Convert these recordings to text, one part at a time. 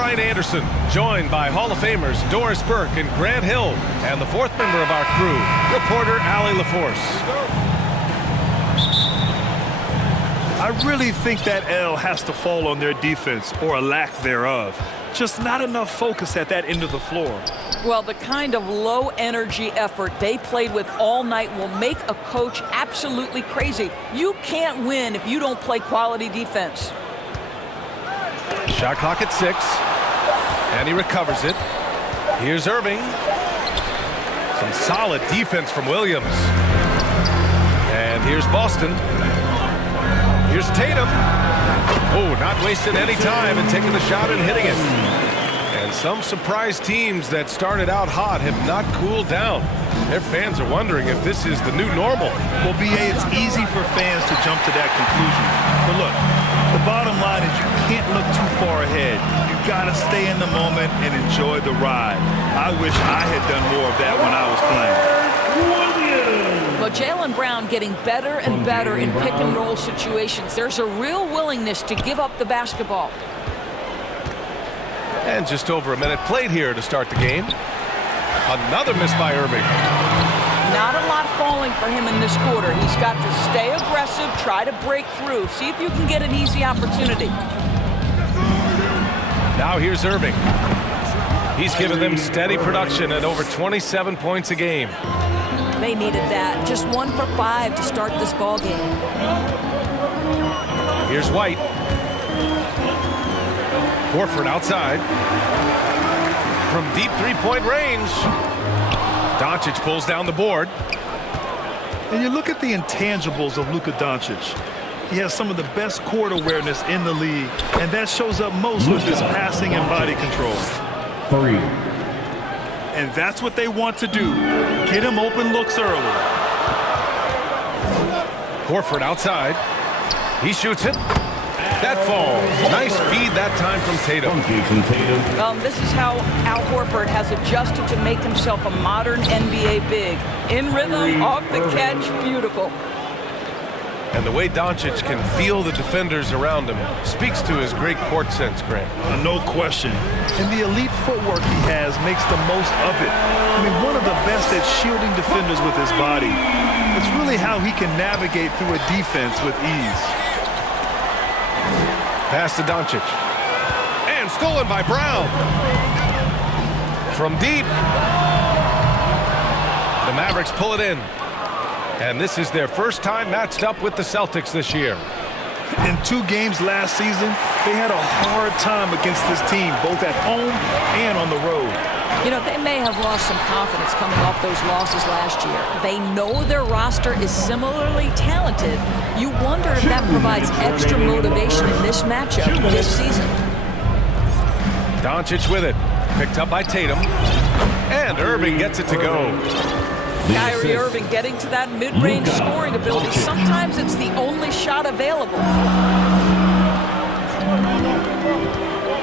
Brian Anderson, joined by Hall of Famers Doris Burke and Grant Hill, and the fourth member of our crew, reporter Allie LaForce. I really think that L has to fall on their defense, or a lack thereof. Just not enough focus at that end of the floor. Well, the kind of low-energy effort they played with all night will make a coach absolutely crazy. You can't win if you don't play quality defense. Shot clock at 6, and he recovers it. Here's Irving. Some solid defense from Williams. And here's Boston. Here's Tatum. Oh, not wasting any time and taking the shot and hitting it. And some surprise teams that started out hot have not cooled down. Their fans are wondering if this is the new normal. Well, B.A., it's easy for fans to jump to that conclusion. But look, the bottom line is you can't look too far ahead. You got to stay in the moment and enjoy the ride. I wish I had done more of that when I was playing. Well, Jaylen Brown getting better and better in pick-and-roll situations. There's a real willingness to give up the basketball. And just over a minute played here to start the game. Another miss by Irving. Not a lot falling for him in this quarter. He's got to stay aggressive, try to break through, see if you can get an easy opportunity. Now here's Irving. He's given them steady production at over 27 points a game. They needed that. Just 1 for 5 to start this ball game. Here's White. Horford outside. From deep three-point range. Doncic pulls down the board. And you look at the intangibles of Luka Doncic. He has some of the best court awareness in the league, and that shows up most with his passing and body control. 3. And that's what they want to do. Get him open looks early. Horford outside. He shoots it. That falls. Nice feed that time from Tatum. Jayson Tatum. This is how Al Horford has adjusted to make himself a modern NBA big. In rhythm, off the catch, beautiful. And the way Doncic can feel the defenders around him speaks to his great court sense, Grant. No question. And the elite footwork he has makes the most of it. I mean, one of the best at shielding defenders with his body. It's really how he can navigate through a defense with ease. Pass to Doncic. And stolen by Brown. From deep. The Mavericks pull it in. And this is their first time matched up with the Celtics this year. In 2 games last season, they had a hard time against this team, both at home and on the road. You know, they may have lost some confidence coming off those losses last year. They know their roster is similarly talented. You wonder if that provides extra motivation in this matchup this season. Doncic with it. Picked up by Tatum. And Irving gets it to go. Kyrie Irving getting to that mid-range scoring ability. Sometimes it's the only shot available.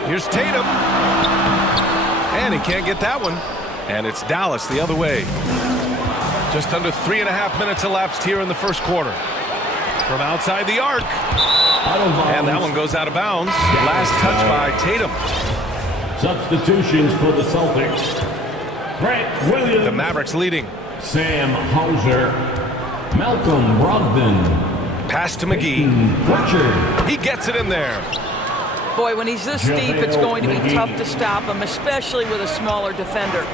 Here's Tatum. And he can't get that one. And it's Dallas the other way. Just under 3.5 minutes elapsed here in the first quarter. From outside the arc. And that one goes out of bounds. Last touch by Tatum. Substitutions for the Celtics. Grant Williams. The Mavericks leading. Sam Hauser. Malcolm Brogdon. Pass to McGee. Pritchard. He gets it in there. Boy, when he's this deep, it's going to be tough to stop him, especially with a smaller defender.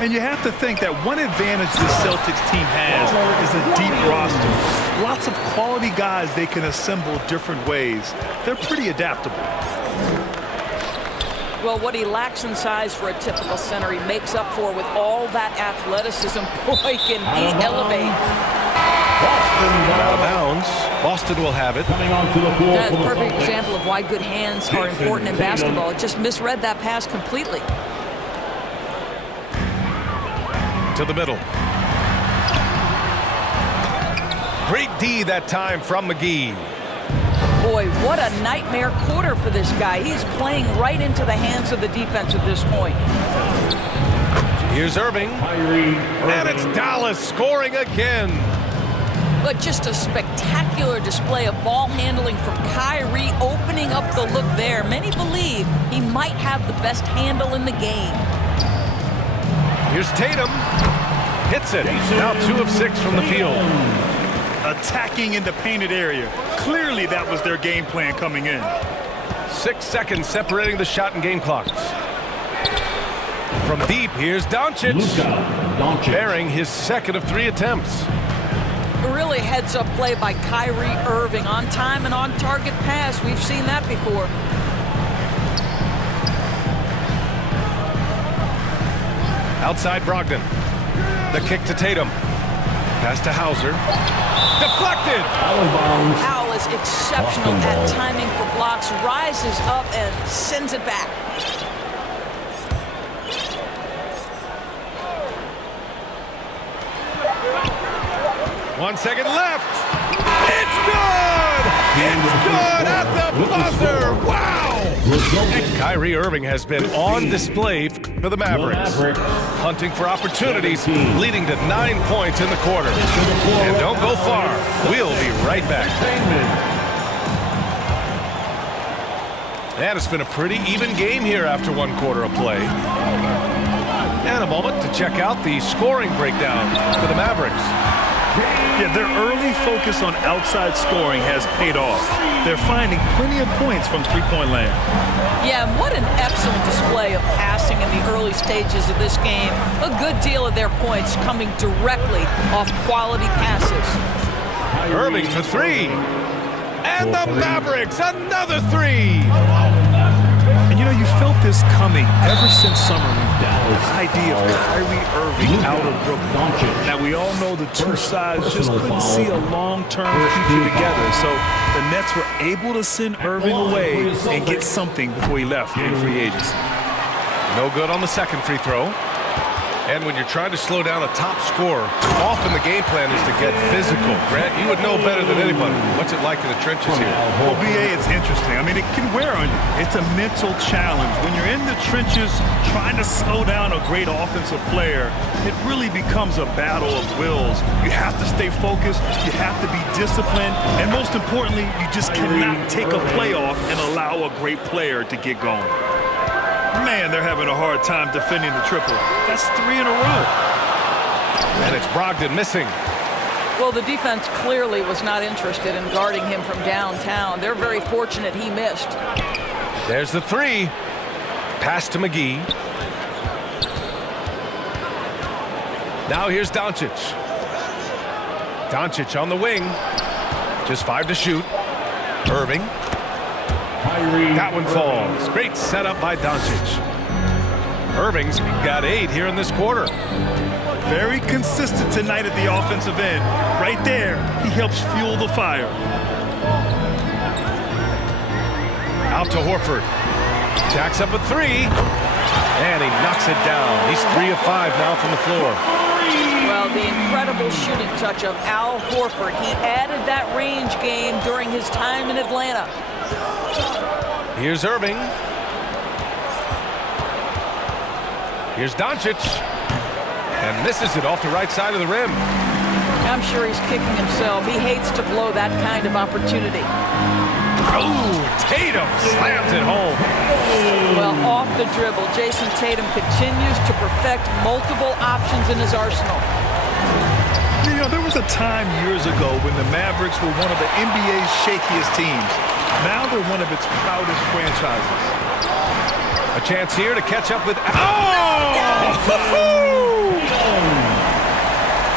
And you have to think that one advantage the Celtics team has is a deep roster. Lots of quality guys they can assemble different ways. They're pretty adaptable. Well, what he lacks in size for a typical center, he makes up for with all that athleticism. Boy, can he elevate. Out of bounds. Boston will have it. That's a perfect example of why good hands are important in basketball. It just misread that pass completely. To the middle. Great D that time from McGee. Boy, what a nightmare quarter for this guy. He's playing right into the hands of the defense at this point. Here's Irving. And it's Dallas scoring again. But just a spectacular display of ball handling from Kyrie, opening up the look there. Many believe he might have the best handle in the game. Here's Tatum. Hits it. Now 2 of 6 from the field. Attacking in the painted area. Clearly that was their game plan coming in. 6 seconds separating the shot and game clocks. From deep, here's Doncic. Bearing his second of 3 attempts. Really heads-up play by Kyrie Irving. On time and on target pass. We've seen that before. Outside Brogdon. The kick to Tatum. Pass to Hauser. Deflected! Powell is exceptional at timing for blocks. Rises up and sends it back. One second left. It's good! It's good at the buzzer! Wow! Kyrie Irving has been on display for the Mavericks. Hunting for opportunities, leading to 9 points in the quarter. And don't go far. We'll be right back. And it's been a pretty even game here after 1 quarter of play. And a moment to check out the scoring breakdown for the Mavericks. Yeah, their early focus on outside scoring has paid off. They're finding plenty of points from three-point land. Yeah, what an excellent display of passing in the early stages of this game. A good deal of their points coming directly off quality passes. Irving for 3. And the Mavericks, another 3. And you know, you felt this coming ever since summer. The idea of Kyrie Irving out of Brooklyn. Now, we all know the two sides just couldn't see a long-term future together. So the Nets were able to send Irving away and get something before he left in free agency. No good on the second free throw. And when you're trying to slow down a top scorer, often the game plan is to get physical. Grant, you would know better than anybody. What's it like in the trenches here? Well, VA, it's interesting. I mean, it can wear on you. It's a mental challenge. When you're in the trenches trying to slow down a great offensive player, it really becomes a battle of wills. You have to stay focused. You have to be disciplined. And most importantly, you just cannot take a play off and allow a great player to get going. Man, they're having a hard time defending the triple. That's 3 in a row. And it's Brogdon missing. Well, the defense clearly was not interested in guarding him from downtown. They're very fortunate he missed. There's the 3. Pass to McGee. Now here's Doncic. Doncic on the wing. Just 5 to shoot. Irving. That one falls. Great setup by Doncic. Irving's got 8 here in this quarter. Very consistent tonight at the offensive end. Right there, he helps fuel the fire. Out to Horford. Jacks up a 3. And he knocks it down. He's 3 of 5 now from the floor. Well, the incredible shooting touch of Al Horford. He added that range game during his time in Atlanta. Here's Irving. Here's Doncic. And misses it off the right side of the rim. I'm sure he's kicking himself. He hates to blow that kind of opportunity. Oh, Tatum slams it home. Well, off the dribble, Jayson Tatum continues to perfect multiple options in his arsenal. You know, there was a time years ago when the Mavericks were one of the NBA's shakiest teams. Now they're one of its proudest franchises. A chance here to catch up with... Oh!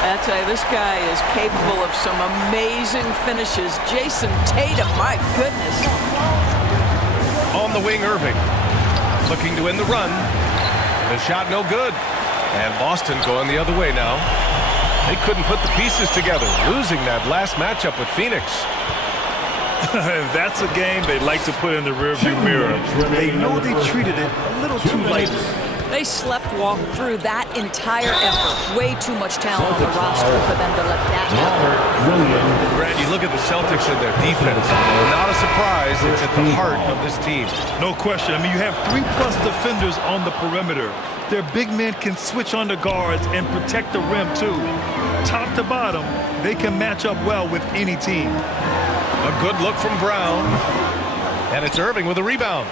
I tell you, this guy is capable of some amazing finishes. Jayson Tatum, my goodness. On the wing, Irving. Looking to win the run. The shot no good. And Boston going the other way now. They couldn't put the pieces together, losing that last matchup with Phoenix. That's a game they'd like to put in the rearview mirror. They know they treated it a little too lightly. They sleptwalk through that entire effort. Way too much talent on the roster for them to let that happen. Grant, you look at the Celtics and their defense. Not a surprise. It's at the heart of this team. No question. I mean, you have 3+ defenders on the perimeter. Their big men can switch on the guards and protect the rim too. Top to bottom, they can match up well with any team. A good look from Brown. And it's Irving with a rebound.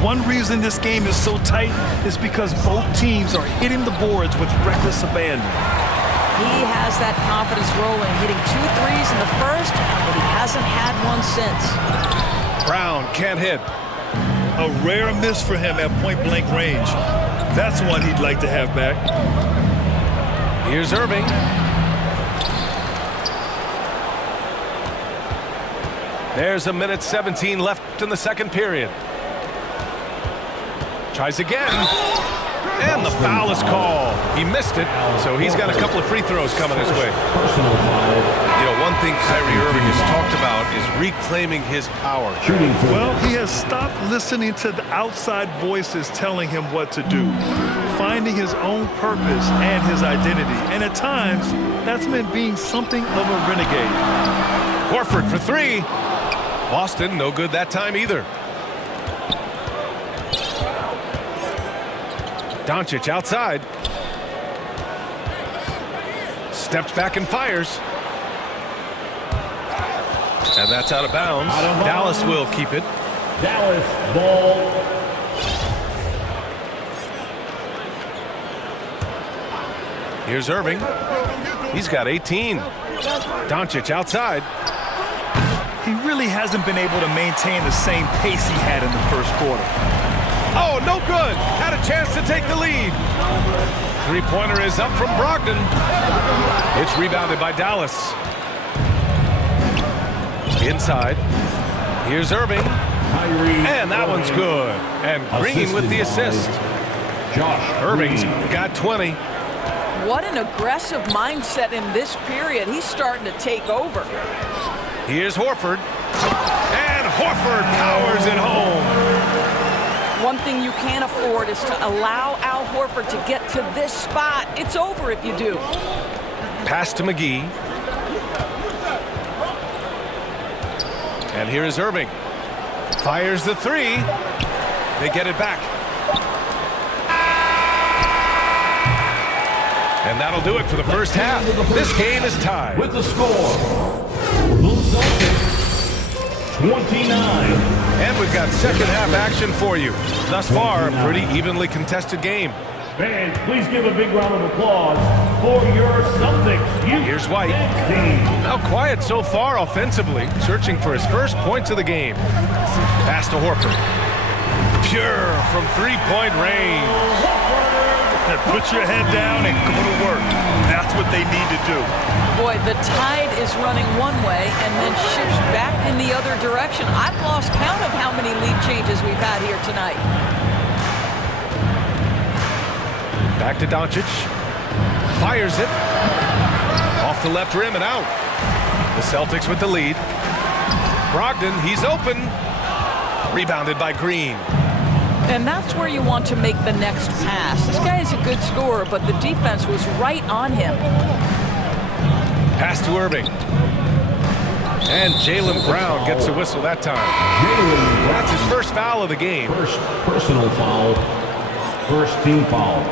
One reason this game is so tight is because both teams are hitting the boards with reckless abandon. He has that confidence rolling, hitting 2 threes in the first, but he hasn't had one since. Brown can't hit. A rare miss for him at point-blank range. That's one he'd like to have back. Here's Irving. There's a minute 17 left in the second period. Tries again. And the foul is called. He missed it, so he's got a couple of free throws coming his way. Personal foul. You know, one thing Kyrie Irving has talked about is reclaiming his power. Shooting for Well, he has stopped listening to the outside voices telling him what to do, finding his own purpose and his identity. And at times, that's meant being something of a renegade. Horford for 3. Boston, no good that time either. Doncic outside. Steps back and fires. And that's out of bounds. Dallas will keep it. Dallas ball. Here's Irving. He's got 18. Doncic outside. He really hasn't been able to maintain the same pace he had in the first quarter. Oh, no good. Had a chance to take the lead. Three-pointer is up from Brogdon. It's rebounded by Dallas. Inside. Here's Irving. And that one's good. And Green with the assist. Josh Irving's Green. got 20. What an aggressive mindset in this period. He's starting to take over. Here's Horford. And Horford powers it home. One thing you can't afford is to allow Al Horford to get to this spot. It's over if you do. Pass to McGee. And here is Irving. Fires the 3. They get it back. And that'll do it for the first half. This game is tied. With the score, the Celtics 29. And we've got second half action for you. Thus far, a pretty evenly contested game. Fans, please give a big round of applause for your Celtics. Here's White. Now quiet so far offensively, searching for his first points of the game. Pass to Horford. Pure from three-point range. Put your head down and go to work. That's what they need to do. Boy, the tide is running one way and then shifts back in the other direction. I've lost count of how many lead changes we've had here tonight. Back to Doncic. Fires it. Off the left rim and out. The Celtics with the lead. Brogdon, he's open. Rebounded by Green. And that's where you want to make the next pass. This guy is a good scorer, but the defense was right on him. Pass to Irving. And Jaylen Brown gets a whistle that time. That's his first foul of the game. First personal foul. First team foul.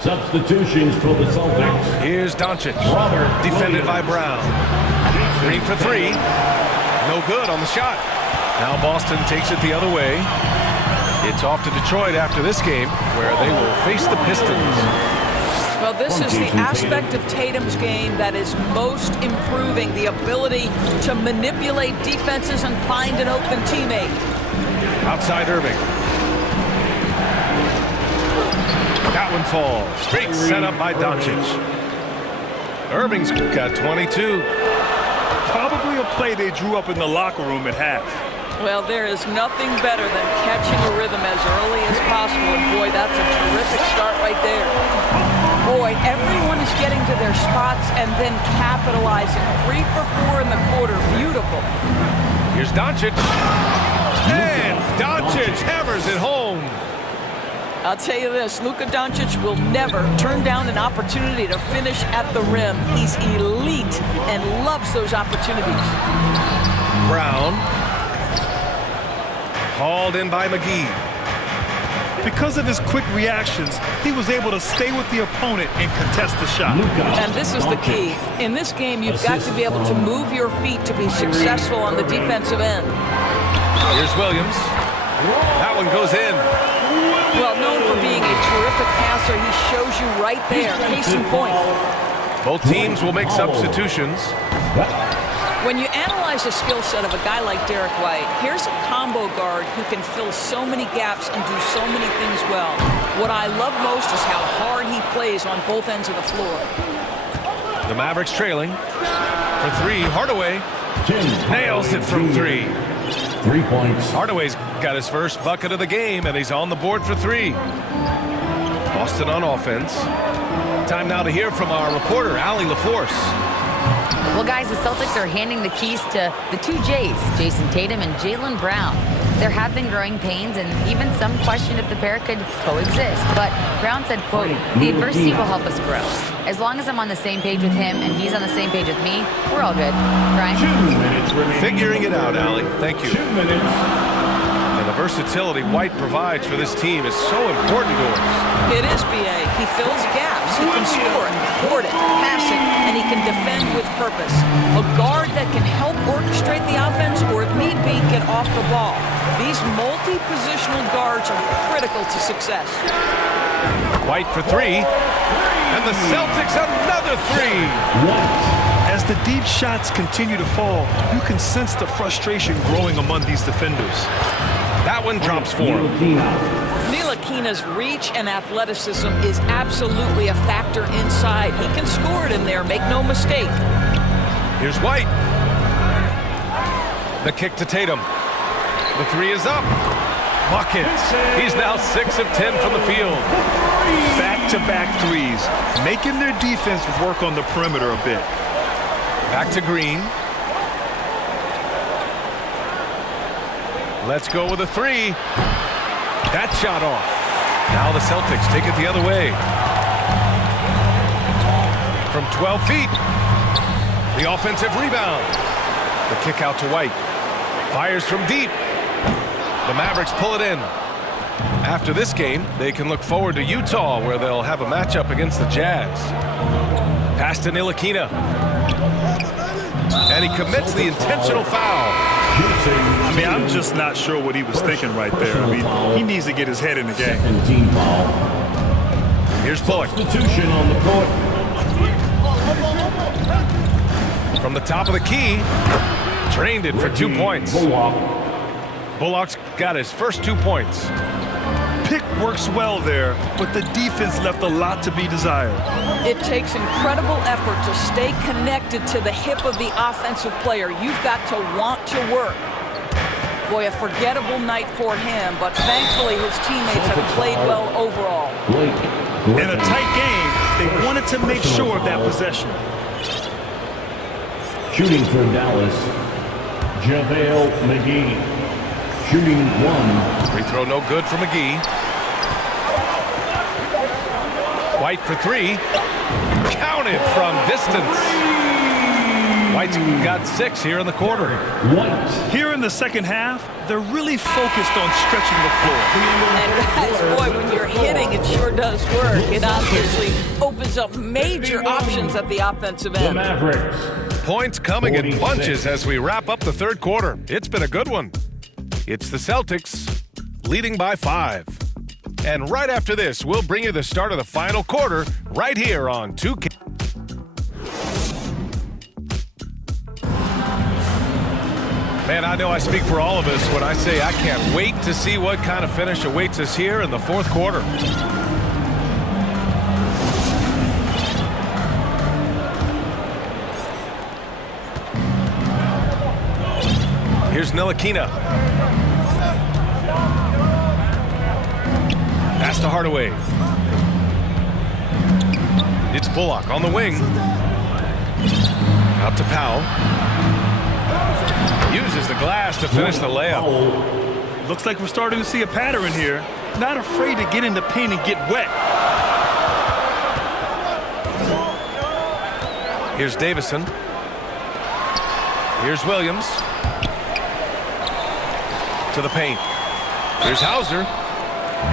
Substitutions for the Celtics. Here's Doncic. Robert Defended Williams. by Brown. Green for 3. No good on the shot. Now Boston takes it the other way. It's off to Detroit after this game, where they will face the Pistons. Well, this is the aspect of Tatum's game that is most improving, the ability to manipulate defenses and find an open teammate. Outside Irving. That one falls. Great setup by Doncic. Irving's got 22. Probably a play they drew up in the locker room at half. Well, there is nothing better than catching a rhythm as early as possible. And boy, that's a terrific start right there. Boy, everyone is getting to their spots and then capitalizing. 3 for 4 in the quarter. Beautiful. Here's Doncic. And Doncic hammers it home. I'll tell you this, Luka Doncic will never turn down an opportunity to finish at the rim. He's elite and loves those opportunities. Brown. Hauled in by McGee. Because of his quick reactions, he was able to stay with the opponent and contest the shot. And this is the key. In this game, you've got to be able to move your feet to be successful on the defensive end. Here's Williams. That one goes in. Well, known for being a terrific passer, he shows you right there. Case in point. Both teams will make substitutions. When you analyze the skill set of a guy like Derek White, here's a combo guard who can fill so many gaps and do so many things well. What I love most is how hard he plays on both ends of the floor. The Mavericks trailing. For three, Hardaway nails it from three. 3 points. Hardaway's got his first bucket of the game, and he's on the board for three. Boston on offense. Time now to hear from our reporter, Allie LaForce. Well, guys, the Celtics are handing the keys to the two J's, Jayson Tatum and Jaylen Brown. There have been growing pains, and even some question if the pair could coexist. But Brown said, quote, "The adversity will help us grow. As long as I'm on the same page with him and he's on the same page with me, we're all good." Brian? 2 minutes remaining. Figuring it out, Allie. Thank you. 2 minutes. And the versatility White provides for this team is so important to us. It is, B.A. He fills gaps. He can score it, board it, pass it, and he can defend with purpose. A guard that can help orchestrate the offense or, if need be, get off the ball. These multi-positional guards are critical to success. White for three. And the Celtics another three. As the deep shots continue to fall, you can sense the frustration growing among these defenders. That one drops for him. Ntilikina's reach and athleticism is absolutely a factor inside. He can score it in there, make no mistake. Here's White. The kick to Tatum. The three is up. Buckets. He's now 6 of 10 from the field. Back-to-back threes, making their defense work on the perimeter a bit. Back to Green. Let's go with a three. That shot off. Now the Celtics take it the other way. From 12 feet. The offensive rebound. The kick out to White. Fires from deep. The Mavericks pull it in. After this game, they can look forward to Utah, where they'll have a matchup against the Jazz. Pass to Ntilikina. And he commits the intentional foul. I mean, I'm just not sure what he was thinking right there. I mean, he needs to get his head in the game. Team foul. Here's Bullock. Substitution on the court. From the top of the key. Drained it for 2 points. Bullock's got his first 2 points. Pick works well there, but the defense left a lot to be desired. It takes incredible effort to stay connected to the hip of the offensive player. You've got to want to work. Boy, a forgettable night for him, but thankfully his teammates have played well overall. In a tight game, they wanted to make sure of that possession. Shooting for Dallas, JaVale McGee. Shooting 1. Free throw no good for McGee. White for three. Counted from distance. White's got 6 here in the quarter. Here in the second half, they're really focused on stretching the floor. And guys, boy, when you're hitting, it sure does work. It obviously opens up major options at the offensive The end. Mavericks. Points coming in bunches as we wrap up the third quarter. It's been a good one. It's the Celtics leading by 5. And right after this, we'll bring you the start of the final quarter right here on 2K. Man, I know I speak for all of us when I say I can't wait to see what kind of finish awaits us here in the fourth quarter. Here's Ntilikina. Pass to Hardaway. It's Bullock on the wing. Out to Powell. Uses the glass to finish the layup. Looks like we're starting to see a pattern here. Not afraid to get in the paint and get wet. Here's Davison. Here's Williams. To the paint. Here's Hauser.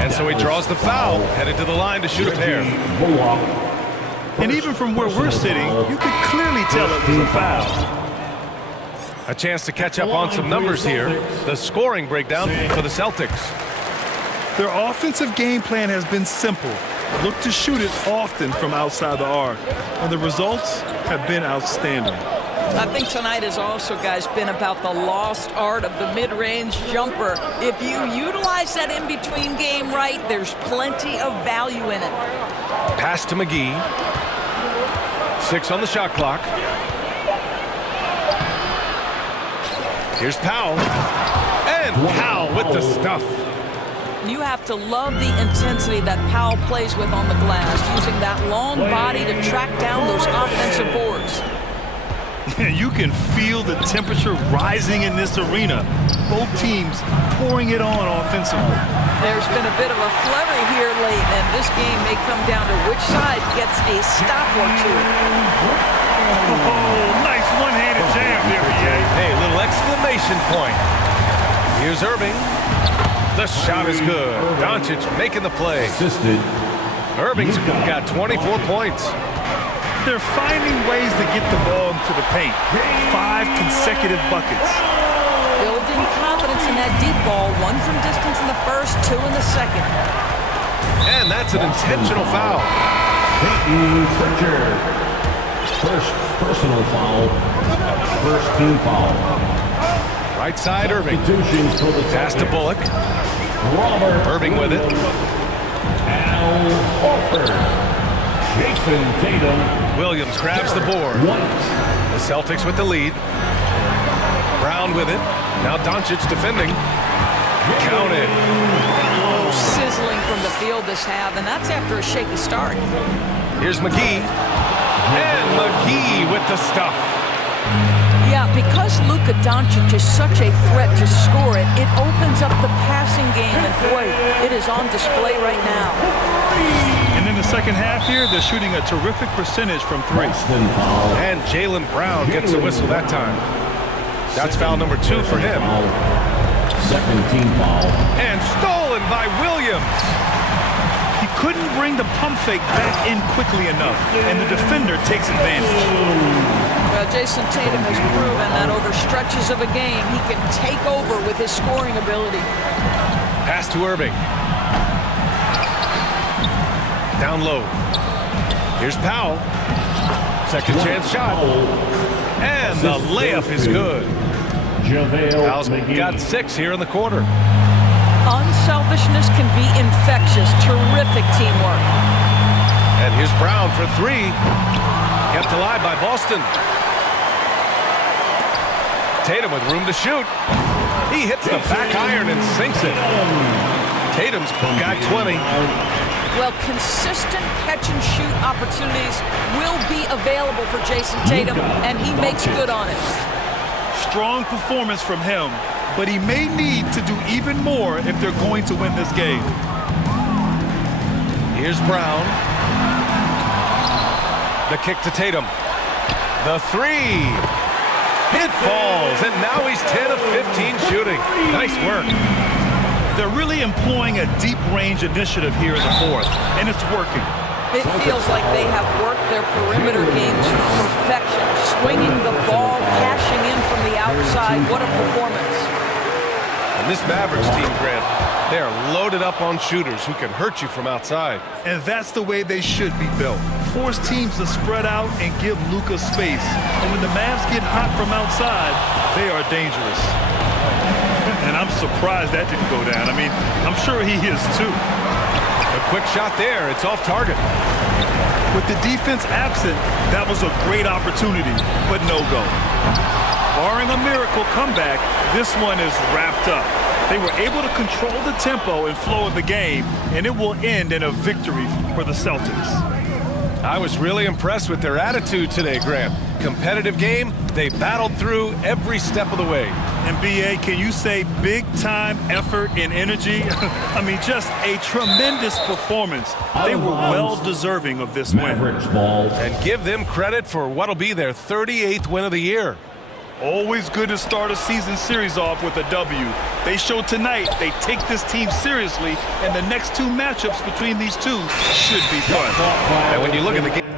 And so he draws the foul, headed to the line to shoot a pair. And even from where we're sitting, you could clearly tell it was a foul. A chance to catch up on some numbers here. The scoring breakdown for the Celtics. Their offensive game plan has been simple. Look to shoot it often from outside the arc. And the results have been outstanding. I think tonight has also, guys, been about the lost art of the mid-range jumper. If you utilize that in-between game right, there's plenty of value in it. Pass to McGee. 6 on the shot clock. Here's Powell. And Powell with the stuff. You have to love the intensity that Powell plays with on the glass, using that long body to track down those offensive boards. You can feel the temperature rising in this arena. Both teams pouring it on offensively. There's been a bit of a flurry here late, and this game may come down to which side gets a stop or two. Oh, nice one-handed jam there, BA. Hey, little exclamation point. Here's Irving. The shot is good. Doncic making the play. Assisted. Irving's got 24 points. They're finding ways to get the ball into the paint. 5 consecutive buckets. Building confidence in that deep ball. 1 from distance in the first, 2 in the second. And that's an intentional foul. Peyton Pritchard. First personal foul. First team foul. Right side, Irving. Substitutions for the Pass to Bullock. Robert Irving with it. Al Horford. Jayson Tatum. Williams grabs the board. The Celtics with the lead. Brown with it. Now Doncic defending. Counted. Oh, sizzling from the field this half, and that's after a shaky start. Here's McGee. And McGee with the stuff. Yeah, because Luka Doncic is such a threat to score it, it opens up the passing game, and boy, it is on display right now. And in the second half here, they're shooting a terrific percentage from 3. And Jaylen Brown gets a whistle that time. That's foul number 2 for him. Second team foul. And stolen by Williams. He couldn't bring the pump fake back in quickly enough, and the defender takes advantage. Well, Jayson Tatum has proven that over stretches of a game, he can take over with his scoring ability. Pass to Irving. Down low. Here's Powell. Second chance shot. And the layup is good. Powell's got 6 here in the quarter. Unselfishness can be infectious. Terrific teamwork. And here's Brown for 3. Kept alive by Boston. Tatum with room to shoot. He hits the back iron and sinks it. Tatum's got 20. Well, consistent catch-and-shoot opportunities will be available for Jayson Tatum, and he makes good on it. Strong performance from him, but he may need to do even more if they're going to win this game. Here's Brown. The kick to Tatum. The 3. It falls, and now he's 10 of 15 shooting. Nice work. They're really employing a deep range initiative here in the fourth, and it's working. It feels like they have worked their perimeter game to perfection. Swinging the ball, cashing in from the outside. What a performance. And this Mavericks team, Grant, they are loaded up on shooters who can hurt you from outside. And that's the way they should be built. Force teams to spread out and give Luka space. And when the Mavs get hot from outside, they are dangerous. And I'm surprised that didn't go down. I mean, I'm sure he is too. A quick shot there. It's off target. With the defense absent, that was a great opportunity, but no go. Barring a miracle comeback, this one is wrapped up. They were able to control the tempo and flow of the game, and it will end in a victory for the Celtics. I was really impressed with their attitude today, Grant. Competitive game, they battled through every step of the way. And BA, can you say big time effort and energy? I mean, just a tremendous performance. They were well deserving of this win. Mavericks ball. And give them credit for what'll be their 38th win of the year. Always good to start a season series off with a W. They showed tonight they take this team seriously, and the next two matchups between these two should be fun. And when you look at the game.